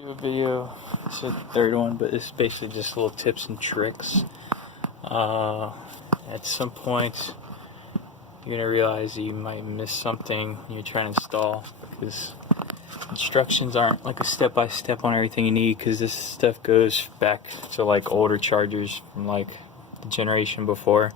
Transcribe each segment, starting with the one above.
Do a video, it's the third one, but it's basically just little tips and tricks. At some point, you're gonna realize that you might miss something when you're trying to install, because instructions aren't like a step-by-step on everything you need, because this stuff goes back to like older chargers from like the generation before.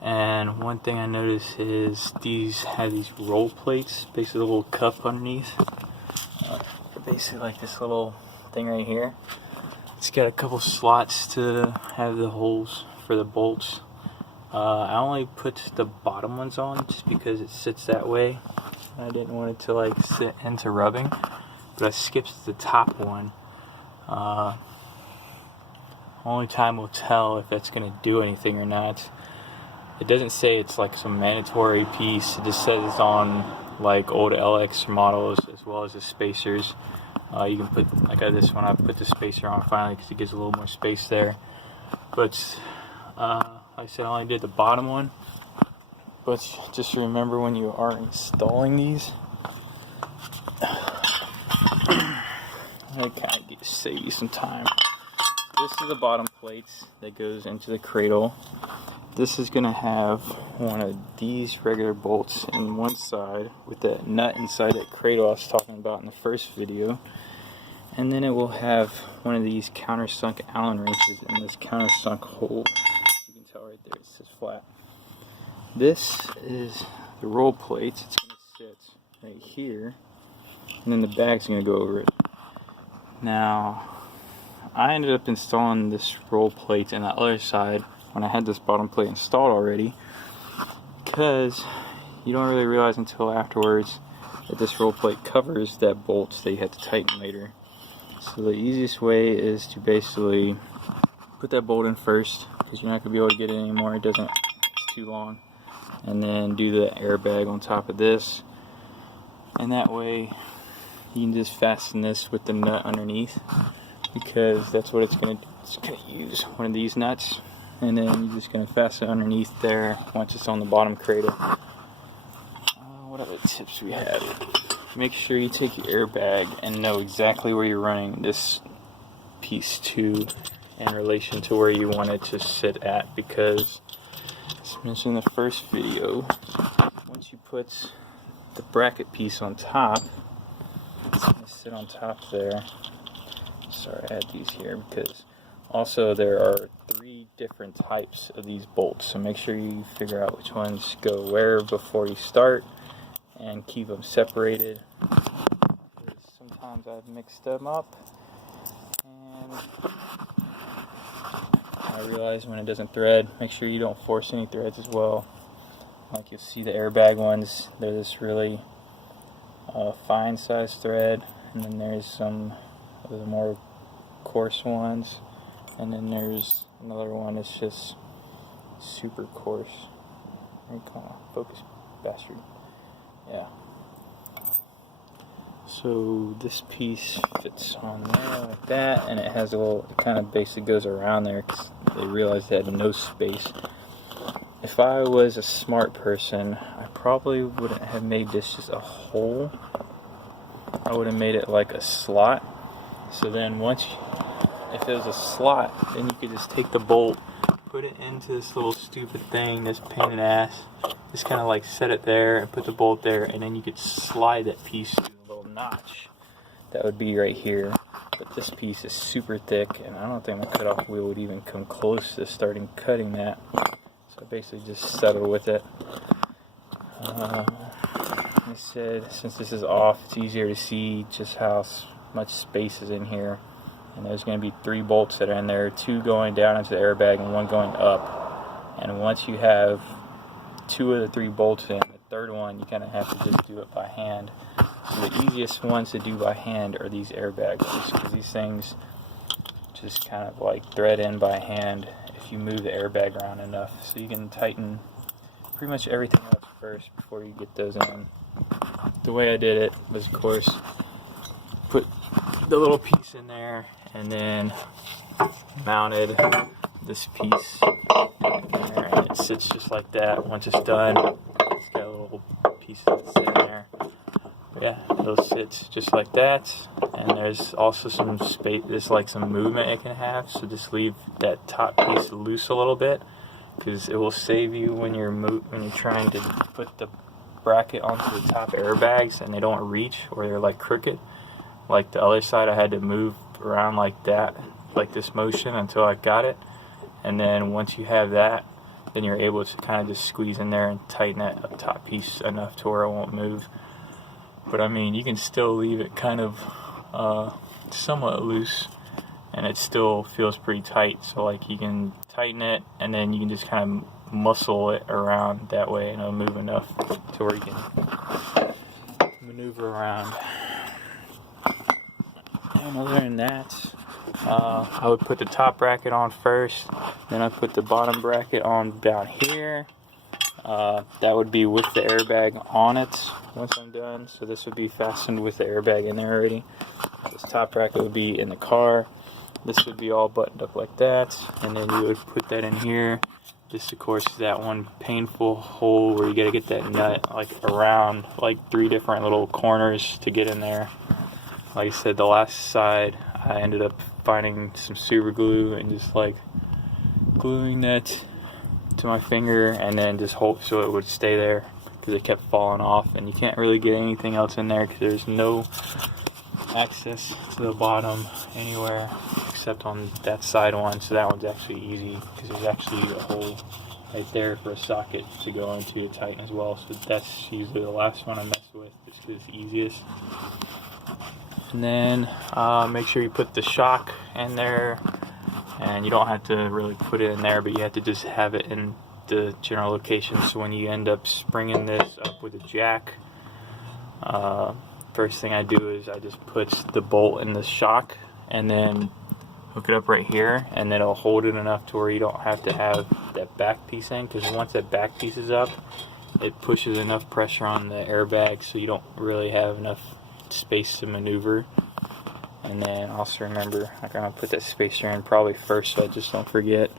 And one thing I noticed is these have these roll plates, basically a little cup underneath. Basically like this little thing right here. It's got a couple slots to have the holes for the bolts. I only put the bottom ones on just because it sits that way. I didn't want it to like sit into rubbing, but I skipped the top one. Only time will tell if that's going to do anything or not. It doesn't say it's like some mandatory piece. It just says it's on like old LX models as well as the spacers. You can put, like this one, I put the spacer on finally because it gives a little more space there. But like I said, I only did the bottom one. But just remember when you are installing these, I kind of save you some time. This is the bottom plates that goes into the cradle. This is going to have one of these regular bolts in one side with that nut inside that cradle I was talking about in the first video. And then it will have one of these countersunk Allen wrenches in this countersunk hole. You can tell right there, it sits flat. This is the roll plates. It's going to sit right here. And then the bag's going to go over it. Now, I ended up installing this roll plate on the other side when I had this bottom plate installed already, because you don't really realize until afterwards that this roll plate covers that bolt that you have to tighten later. So the easiest way is to basically put that bolt in first, because you're not going to be able to get it anymore. It's too long. And then do the airbag on top of this, and that way you can just fasten this with the nut underneath, because that's what it's going to do. It's going to use one of these nuts, and then you're just going to fasten it underneath there once it's on the bottom cradle. What other tips we have? Make sure you take your airbag and know exactly where you're running this piece to in relation to where you want it to sit at, because as mentioned in the first video, once you put the bracket piece on top, it's going to sit on top there. Sorry, I had these here because also there are 3 different types of these bolts, so make sure you figure out which ones go where before you start and keep them separated. Sometimes I've mixed them up and I realize when it doesn't thread. Make sure you don't force any threads as well. Like you'll see the airbag ones, they're this really fine size thread, and then there's some of the more coarse ones, and then there's another one that's just super coarse. Focus, bastard. Yeah. So this piece fits on there like that, and it has a little, it kind of basically goes around there because they realized they had no space. If I was a smart person, I probably wouldn't have made this just a hole. I would have made it like a slot. So then if it was a slot, then you could just take the bolt, put it into this little stupid thing, this pain in the ass, just kind of like set it there and put the bolt there, and then you could slide that piece through a little notch. That would be right here. But this piece is super thick, and I don't think my cutoff wheel would even come close to starting cutting that. So I basically just settle with it. Like I said, since this is off, it's easier to see just how much space is in here. And there's going to be 3 bolts that are in there, 2 going down into the airbag and 1 going up. And once you have 2 of the 3 bolts in, the third one you kind of have to just do it by hand. So the easiest ones to do by hand are these airbag ones, because these things just kind of like thread in by hand if you move the airbag around enough. So you can tighten pretty much everything up first before you get those in. The way I did it was, of course, put the little piece in there and then mounted this piece in there, and it sits just like that. Once it's done, it's got a little piece that sits in there. Yeah, it'll sit just like that, and there's also some space, there's like some movement it can have, so just leave that top piece loose a little bit, because it will save you when you're trying to put the bracket onto the top airbags and they don't reach, or they're like crooked. Like the other side, I had to move around like that, like this motion, until I got it, and then once you have that, then you're able to kind of just squeeze in there and tighten that up top piece enough to where it won't move. But I mean, you can still leave it kind of somewhat loose, and it still feels pretty tight. So like you can tighten it, and then you can just kind of muscle it around that way, and it'll move enough to where you can maneuver around. And other than that, I would put the top bracket on first, then I put the bottom bracket on down here. That would be with the airbag on it once I'm done. So this would be fastened with the airbag in there already. This top bracket would be in the car. This would be all buttoned up like that. And then you would put that in here. This, of course, is that one painful hole where you got to get that nut like around like 3 different little corners to get in there. Like I said, the last side, I ended up finding some super glue and just like gluing that to my finger, and then just hope so it would stay there, because it kept falling off, and you can't really get anything else in there because there's no access to the bottom anywhere except on that side one. So that one's actually easy because there's actually a hole right there for a socket to go into to tighten as well. So that's usually the last one I mess with just because it's the easiest. And then make sure you put the shock in there. And you don't have to really put it in there, but you have to just have it in the general location. So when you end up springing this up with a jack, first thing I do is I just put the bolt in the shock and then hook it up right here, and then it'll hold it enough to where you don't have to have that back piece in, because once that back piece is up, it pushes enough pressure on the airbag so you don't really have enough space to maneuver. And then also remember, I'm going to put that spacer in probably first so I just don't forget.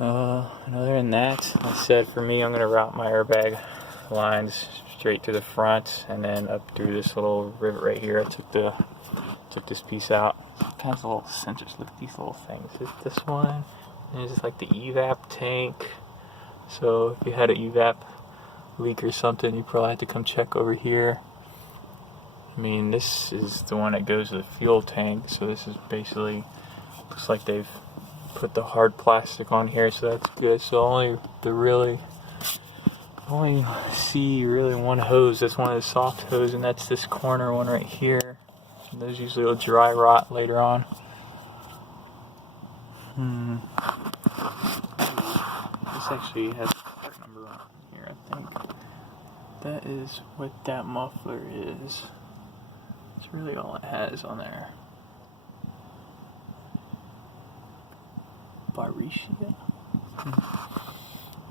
And other than that, like I said, for me, I'm going to route my airbag lines straight to the front and then up through this little rivet right here. I took this piece out. Kind of little sensors. Look at these little things. This one is like the evap tank. So if you had an evap leak or something, you probably have to come check over here. I mean, this is the one that goes to the fuel tank, so this is basically, looks like they've put the hard plastic on here, so that's good. So only see really one hose. That's one of the soft hose, and that's this corner one right here. And those usually will dry rot later on. This actually has a part number on here, I think. That is what that muffler is. That's really all it has on there. Barisha.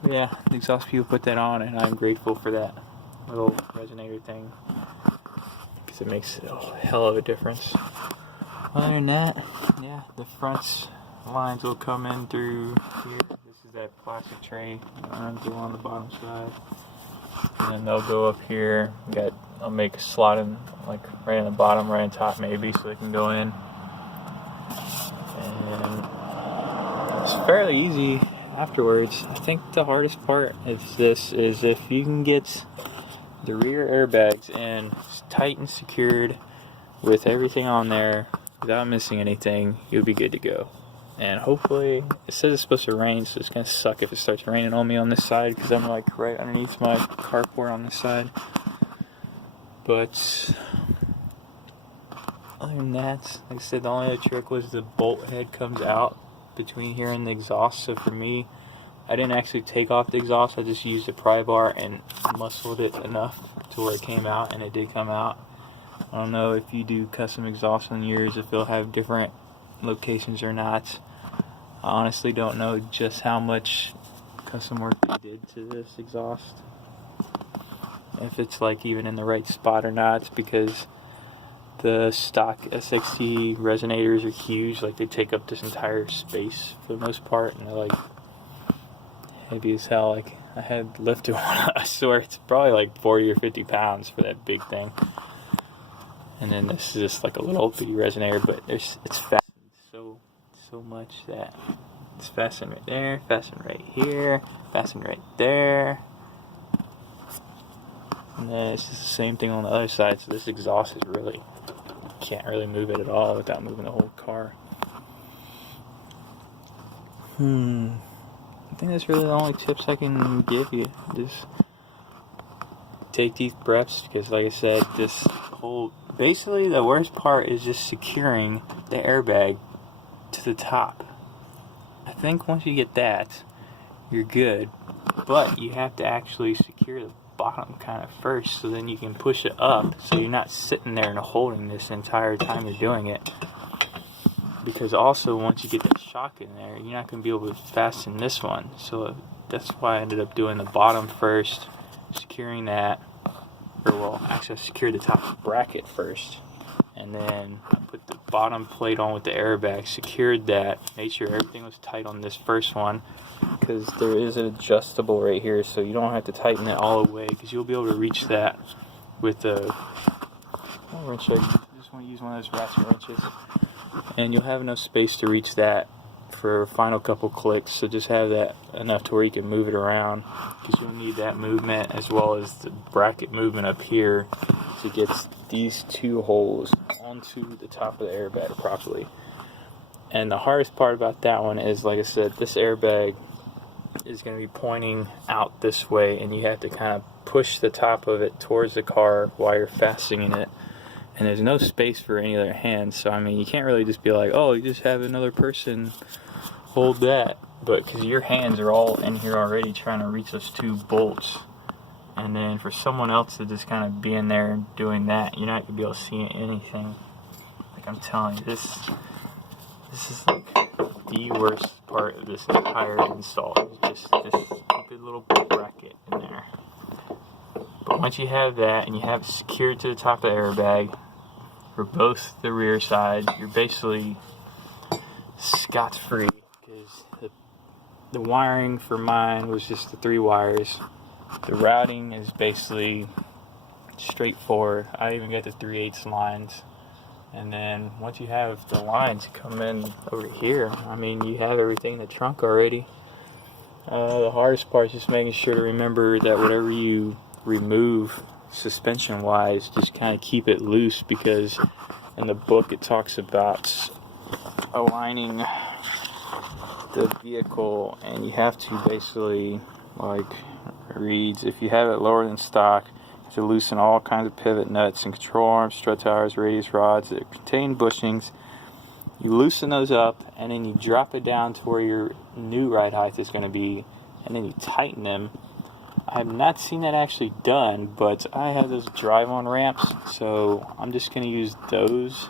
Yeah, the exhaust people put that on, and I'm grateful for that little resonator thing, because it makes a hell of a difference. Other than that, yeah, the front lines will come in through here. This is that plastic tray that runs along the bottom side. And then they'll go up here. I'll make a slot in, like right in the bottom, right on top maybe, so they can go in. And it's fairly easy afterwards. I think the hardest part is if you can get the rear airbags in tight and secured with everything on there without missing anything, you'll be good to go. And hopefully, it says it's supposed to rain, so it's going to suck if it starts raining on me on this side, because I'm like right underneath my carport on this side. But other than that, like I said, the only other trick was the bolt head comes out between here and the exhaust. So for me, I didn't actually take off the exhaust. I just used a pry bar and muscled it enough to where it came out, and it did come out. I don't know if you do custom exhaust on yours, if you'll have different locations or not. I honestly don't know just how much custom work they did to this exhaust, if it's like even in the right spot or not, because the stock SXT resonators are huge. Like, they take up this entire space for the most part, and they're like heavy as hell. Like, I had lifted one. I swear it's probably like 40 or 50 pounds for that big thing. And then this is just like a little bitty resonator, but it's fastened so much that it's fastened right there, fastened right here, fastened right there. And then it's just the same thing on the other side, so this exhaust is really, can't really move it at all without moving the whole car. I think that's really the only tips I can give you. Just take deep breaths, because like I said, this whole, basically the worst part is just securing the airbag to the top. I think once you get that, you're good, but you have to actually secure the bottom kind of first, so then you can push it up, so you're not sitting there and holding this entire time you're doing it. Because also, once you get that shock in there, you're not going to be able to fasten this one. So that's why I ended up doing the bottom first, securing that. Or well, actually I secured the top bracket first. And then I put the bottom plate on with the airbag, secured that, made sure everything was tight on this first one. Because there is an adjustable right here, so you don't have to tighten it all the way, because you'll be able to reach that with a wrench. You just want to use one of those ratchet wrenches. And you'll have enough space to reach that for a final couple clicks, so just have that enough to where you can move it around, because you'll need that movement as well as the bracket movement up here to get these two holes onto the top of the airbag properly. And the hardest part about that one is, like I said, this airbag is going to be pointing out this way, and you have to kind of push the top of it towards the car while you're fastening it. And there's no space for any other hands, so I mean, you can't really just be like, oh, you just have another person hold that. But because your hands are all in here already trying to reach those two bolts. And then for someone else to just kind of be in there doing that, you're not going to be able to see anything. Like I'm telling you, this is like the worst part of this entire install. Is just this stupid little bracket in there. But once you have that and you have it secured to the top of the airbag for both the rear side, you're basically scot-free, because the wiring for mine was just the 3 wires. The routing is basically straightforward. I even got the 3/8 lines. And then once you have the lines come in over here, I mean, you have everything in the trunk already. The hardest part is just making sure to remember that whatever you remove suspension wise, just kind of keep it loose, because in the book it talks about aligning the vehicle, and you have to basically, like it reads, if you have it lower than stock, you have to loosen all kinds of pivot nuts and control arms, strut tires, radius rods that contain bushings. You loosen those up, and then you drop it down to where your new ride height is going to be, and then you tighten them. I have not seen that actually done, but I have those drive-on ramps, so I'm just going to use those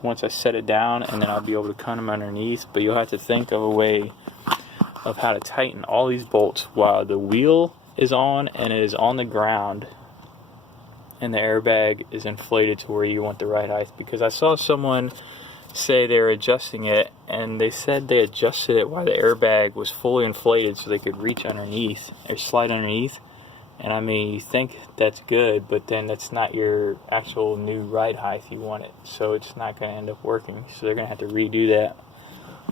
once I set it down, and then I'll be able to cut them underneath. But you'll have to think of a way of how to tighten all these bolts while the wheel is on and it is on the ground, and the airbag is inflated to where you want the ride height. Because I saw someone say they were adjusting it, and they said they adjusted it while the airbag was fully inflated so they could reach underneath or slide underneath. And I mean, you think that's good, but then that's not your actual new ride height you want it, so it's not going to end up working. So they're going to have to redo that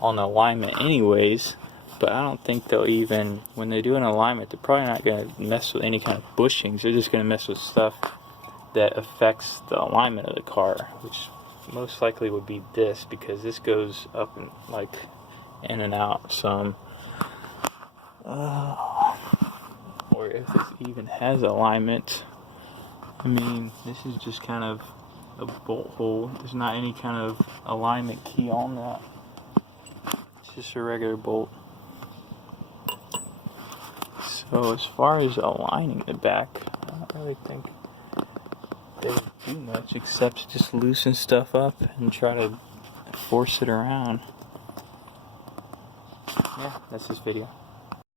on the alignment anyways. But I don't think they'll even, when they do an alignment, they're probably not going to mess with any kind of bushings. They're just going to mess with stuff that affects the alignment of the car, which most likely would be this, because this goes up and like in and out some. Or if this even has alignment. I mean, this is just kind of a bolt hole. There's not any kind of alignment key on that. It's just a regular bolt. So as far as aligning the back, I don't really think they would do much except just loosen stuff up and try to force it around. Yeah, that's this video.